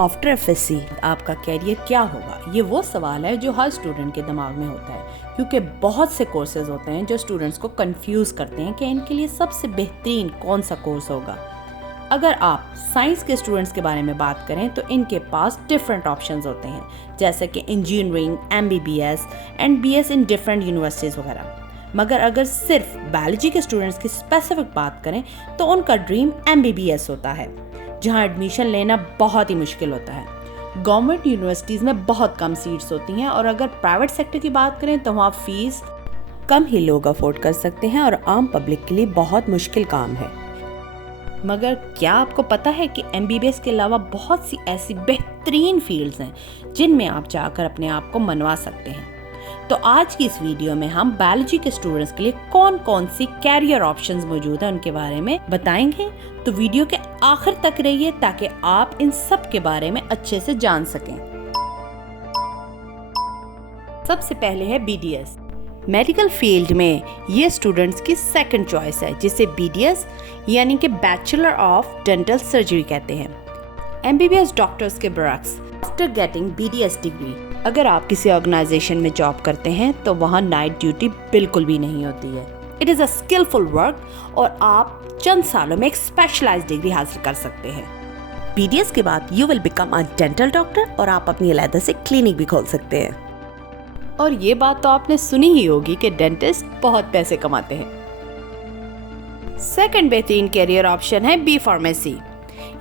After FSc आपका career क्या होगा, ये वो सवाल है जो हर स्टूडेंट के दिमाग में होता है, क्योंकि बहुत से कोर्सेज होते हैं जो स्टूडेंट्स को कंफ्यूज करते हैं कि इनके लिए सबसे बेहतरीन कौन सा कोर्स होगा। अगर आप साइंस के स्टूडेंट्स के बारे में बात करें तो इनके पास डिफरेंट ऑप्शंस होते हैं, जैसे कि engineering, MBBS and BS in different universities वगैरह। मगर अगर सिर्फ बायोलॉजी के स्टूडेंट्स की स्पेसिफिक बात करें तो उनका ड्रीम MBBS होता है, जहां एडमिशन लेना बहुत ही मुश्किल होता है। गवर्नमेंट यूनिवर्सिटीज़ में बहुत कम सीट्स होती हैं और अगर प्राइवेट सेक्टर की बात करें तो वहाँ फीस कम ही लोग अफोर्ड कर सकते हैं और आम पब्लिक के लिए बहुत मुश्किल काम है। मगर क्या आपको पता है कि MBBS के अलावा बहुत सी ऐसी बेहतरीन फील्ड्स हैं जिनमें आप जाकर अपने आप को मनवा सकते हैं। तो आज की इस वीडियो में हम बायोलॉजी के स्टूडेंट्स के लिए कौन कौन सी कैरियर ऑप्शंस मौजूद हैं उनके बारे में बताएंगे। तो वीडियो के आखिर तक रहिए ताकि आप इन सब के बारे में अच्छे से जान सकें। सबसे पहले है BDS। मेडिकल फील्ड में ये स्टूडेंट्स की सेकंड चॉइस है, जिसे BDS यानी कि बैचलर ऑफ डेंटल सर्जरी कहते हैं। MBBS डॉक्टर्स के बरक्स आफ्टर गेटिंग BDS डिग्री अगर आप किसी ऑर्गेनाइजेशन में जॉब करते हैं तो वहाँ नाइट ड्यूटी बिल्कुल भी नहीं होती है। It is a skillful work और आप चंद सालों में एक स्पेशलाइज्ड डिग्री हासिल कर सकते हैं। BDS के बाद you will become a dental doctor और आप अपनी अलग से क्लिनिक भी खोल सकते हैं। और ये बात तो आपने सुनी ही होगी कि डेंटिस्ट बहुत पैसे कमाते हैं। सेकंड बेहतरीन कैरियर ऑप्शन है B फार्मेसी।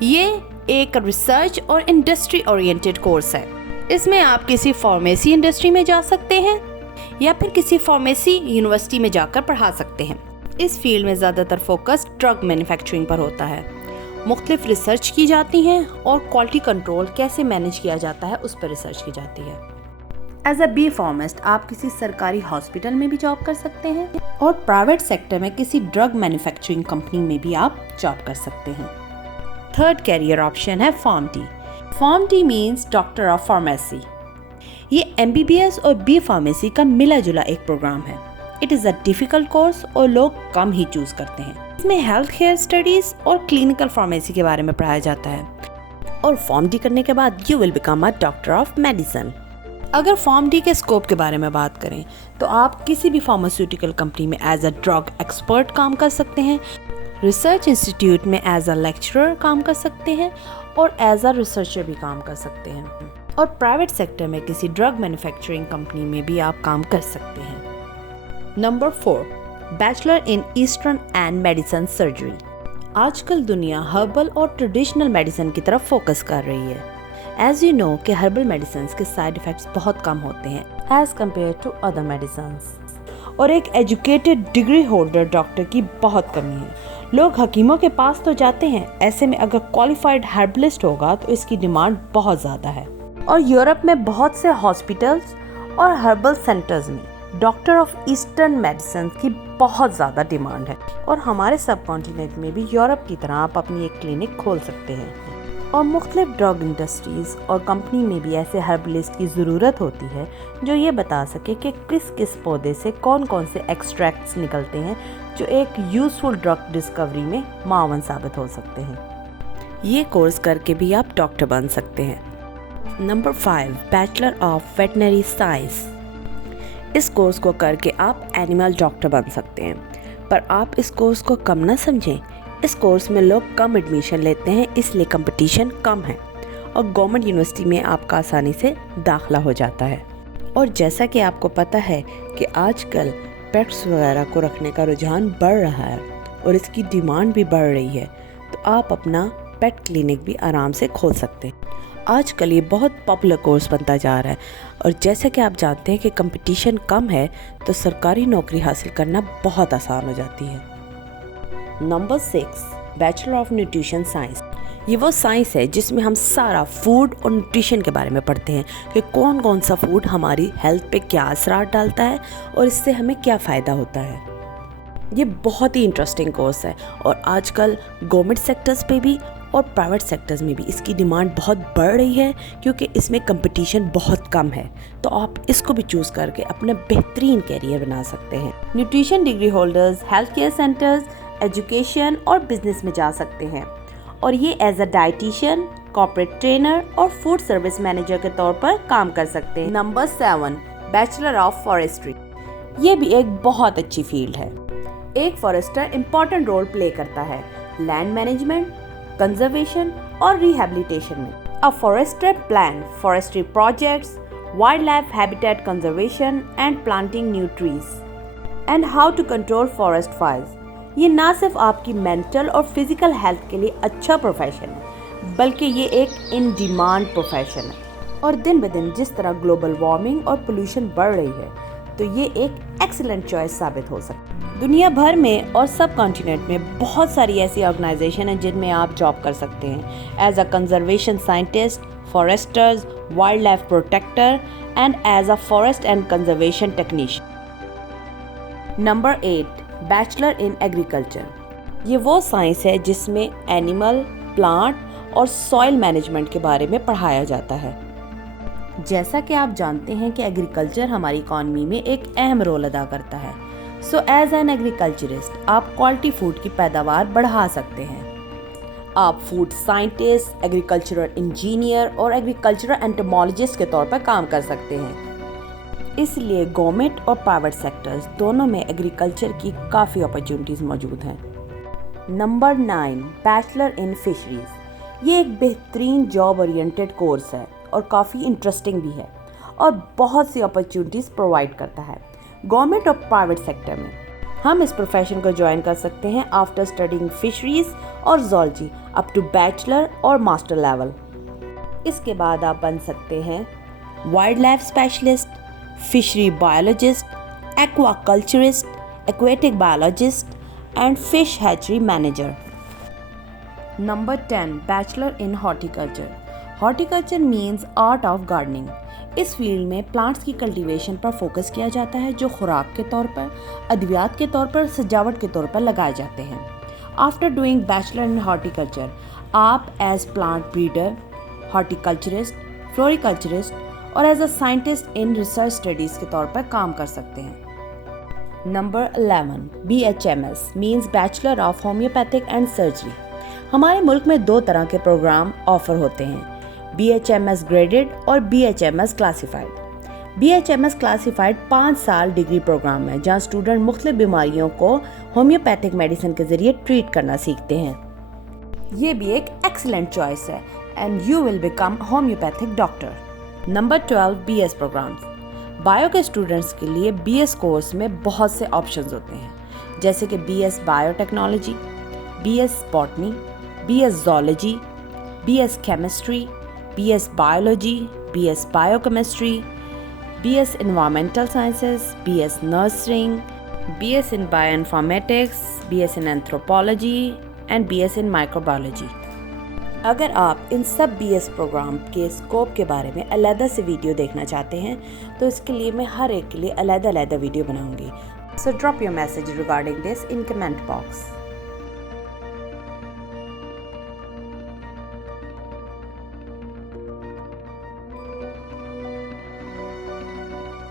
ये एक रिसर्च और इंडस्ट्री ओरिएंटेड कोर्स है। इसमें आप किसी फार्मेसी इंडस्ट्री में जा सकते हैं या फिर किसी फार्मेसी यूनिवर्सिटी में जाकर पढ़ा सकते हैं। इस फील्ड में ज़्यादातर फोकस ड्रग मैन्युफैक्चरिंग पर होता है। मुख्तलिफ रिसर्च की जाती हैं और क्वालिटी कंट्रोल कैसे मैनेज किया जाता है उस पर रिसर्च की जाती है। एज अ B फार्मासिस्ट आप किसी सरकारी हॉस्पिटल में भी जॉब कर सकते हैं और प्राइवेट सेक्टर में किसी ड्रग मैन्युफैक्चरिंग कंपनी में भी आप जॉब कर सकते हैं। थर्ड कैरियर ऑप्शन है PharmD। PharmD means doctor of pharmacy. ये MBBS और B फार्मेसी का मिला जुला एक प्रोग्राम है। It is a difficult course और लोग कम ही चूज करते हैं। इसमें हेल्थ केयर स्टडीज और क्लिनिकल फार्मेसी के बारे में पढ़ाया जाता है और PharmD करने के बाद you will become a doctor of medicine. अगर PharmD के स्कोप के बारे में बात करें तो आप किसी भी फार्मास्यूटिकल कंपनी में एज अ ड्रग एक्सपर्ट काम कर सकते हैं, रिसर्च इंस्टीट्यूट में एज अ लेक्चरर काम कर सकते हैं और एज अ रिसर्चर भी काम कर सकते हैं और प्राइवेट सेक्टर में किसी ड्रग मैन्युफैक्चरिंग कंपनी में भी आप काम कर सकते हैं। Number 4, bachelor in eastern and medicine surgery. आजकल दुनिया हर्बल और ट्रेडिशनल मेडिसिन की तरफ फोकस कर रही है। एज यू नो कि हर्बल मेडिसिन के साइड इफेक्ट्स बहुत कम होते हैं as compare to other medicine और एक एजुकेटेड डिग्री होल्डर डॉक्टर की बहुत कमी है। लोग हकीमों के पास तो जाते हैं, ऐसे में अगर क्वालिफाइड हर्बलिस्ट होगा तो इसकी डिमांड बहुत ज़्यादा है और यूरोप में बहुत से हॉस्पिटल्स और हर्बल सेंटर्स में डॉक्टर ऑफ ईस्टर्न मेडिसिन की बहुत ज़्यादा डिमांड है और हमारे सब कॉन्टिनेंट में भी यूरोप की तरह आप अपनी एक क्लिनिक खोल सकते हैं और मुख्तलिफ ड्रग इंडस्ट्रीज़ और कंपनी में भी ऐसे हर्बलिस्ट की ज़रूरत होती है जो ये बता सके कि किस किस पौधे से कौन कौन से एक्सट्रैक्ट्स निकलते हैं जो एक यूज़फुल ड्रग डिस्कवरी में मावन साबित हो सकते हैं। ये कोर्स करके भी आप डॉक्टर बन सकते हैं। Number 5, bachelor of veterinary science. इस कोर्स को करके आप एनिमल डॉक्टर बन सकते हैं, पर आप इस कोर्स को कम ना समझें। इस कोर्स में लोग कम एडमिशन लेते हैं, इसलिए कंपटीशन कम है और गवर्नमेंट यूनिवर्सिटी में आपका आसानी से दाखिला हो जाता है। और जैसा कि आपको पता है कि आजकल पेट्स वगैरह को रखने का रुझान बढ़ रहा है और इसकी डिमांड भी बढ़ रही है, तो आप अपना पेट क्लिनिक भी आराम से खोल सकते हैं। आजकल ये बहुत पॉपुलर कोर्स बनता जा रहा है और जैसे कि आप जानते हैं कि कंपटीशन कम है तो सरकारी नौकरी हासिल करना बहुत आसान हो जाती है। Number 6, bachelor of nutrition science. ये वो साइंस है जिसमें हम सारा फूड और न्यूट्रिशन के बारे में पढ़ते हैं कि कौन कौन सा फूड हमारी हेल्थ पे क्या असरात डालता है और इससे हमें क्या फ़ायदा होता है। ये बहुत ही इंटरेस्टिंग कोर्स है और आजकल गवर्नमेंट सेक्टर्स पे भी और प्राइवेट सेक्टर्स में भी इसकी डिमांड बहुत बढ़ रही है क्योंकि इसमें कंपटीशन बहुत कम है, तो आप इसको भी चूज़ करके अपना बेहतरीन कैरियर बना सकते हैं। Nutrition degree holders health care centres, education और बिजनेस में जा सकते हैं और ये as a dietitian, corporate trainer और फूड सर्विस मैनेजर के तौर पर काम कर सकते हैं। Number 7, bachelor of forestry. ये भी एक बहुत अच्छी फील्ड है। एक फॉरेस्टर इम्पोर्टेंट रोल प्ले करता है लैंड मैनेजमेंट, कंजर्वेशन और रिहैबिलिटेशन में। A forester plan forestry projects, wildlife habitat conservation and planting new trees and how to control forest fires। ये ना सिर्फ आपकी मेंटल और फिजिकल हेल्थ के लिए अच्छा प्रोफेशन है, बल्कि ये एक इन डिमांड प्रोफेशन है। और दिन ब दिन जिस तरह ग्लोबल वार्मिंग और पोल्यूशन बढ़ रही है, तो ये एक एक्सीलेंट चॉइस साबित हो सकती है। दुनिया भर में और सब कॉन्टिनेंट में बहुत सारी ऐसी ऑर्गेनाइजेशन हैं जिनमें आप जॉब कर सकते हैं as a conservation scientist, foresters, wildlife protector and as a forest and conservation technician. Number 8, bachelor in agriculture. ये वो साइंस है जिसमें एनिमल, प्लांट और सॉइल मैनेजमेंट के बारे में पढ़ाया जाता है। जैसा कि आप जानते हैं कि एग्रीकल्चर हमारी इकॉनमी में एक अहम रोल अदा करता है। सो एज एन एग्रीकल्चरिस्ट आप क्वालिटी फूड की पैदावार बढ़ा सकते हैं। आप फूड साइंटिस्ट, एग्रीकल्चरल इंजीनियर और एग्रीकल्चरल एंटोमोलॉजिस्ट के तौर पर काम कर सकते हैं। इसलिए गवर्नमेंट और प्राइवेट सेक्टर्स दोनों में एग्रीकल्चर की काफ़ी अपॉर्चुनिटीज़ मौजूद हैं। Number 9, bachelor in fisheries. ये एक बेहतरीन जॉब ओरिएंटेड कोर्स है और काफ़ी इंटरेस्टिंग भी है और बहुत सी अपॉर्चुनिटीज़ प्रोवाइड करता है गवर्नमेंट और प्राइवेट सेक्टर में। हम इस प्रोफेशन को ज्वाइन कर सकते हैं आफ्टर स्टडिंग फिशरीज और ज़ूलॉजी अप टू बैचलर और मास्टर लेवल। इसके बाद आप बन सकते हैं wildlife specialist, fishery biologist, aquaculturist, aquatic biologist and fish hatchery manager. Number 10, bachelor in horticulture. Horticulture means art of gardening. इस फील्ड में प्लांट्स की कल्टीवेशन पर फोकस किया जाता है जो खुराक के तौर पर, अद्वियात के तौर पर, सजावट के तौर पर लगाए जाते हैं। After doing bachelor in horticulture आप as plant breeder, horticulturist, floriculturist और as a scientist in research studies के तौर पर काम कर सकते हैं। Number 11, BHMS means bachelor of homeopathic and surgery. हमारे मुल्क में 2 तरह के प्रोग्राम ऑफर होते हैं, BHMS ग्रेडेड और BHMS क्लासिफाइड। BHMS क्लासिफाइड 5 साल डिग्री प्रोग्राम है जहां स्टूडेंट मुख्तलिफ बीमारियों को होम्योपैथिक मेडिसिन के जरिए ट्रीट करना सीखते हैं। ये भी एक एक्सीलेंट चॉइस है and you will become homeopathic doctor. Number 12, BS programmes. Bio के स्टूडेंट्स के लिए BS कोर्स में बहुत से ऑप्शंस होते हैं, जैसे कि BS biotechnology, BS botany, BS zoology, BS chemistry, BS biology, BS biochemistry, BS environmental sciences, BS nursing, BS in bioinformatics, BS in anthropology and BS in microbiology. अगर आप इन सब BS प्रोग्राम के स्कोप के बारे में अलग से वीडियो देखना चाहते हैं तो इसके लिए मैं हर एक के लिए अलग वीडियो बनाऊंगी। So drop your message regarding this in comment box.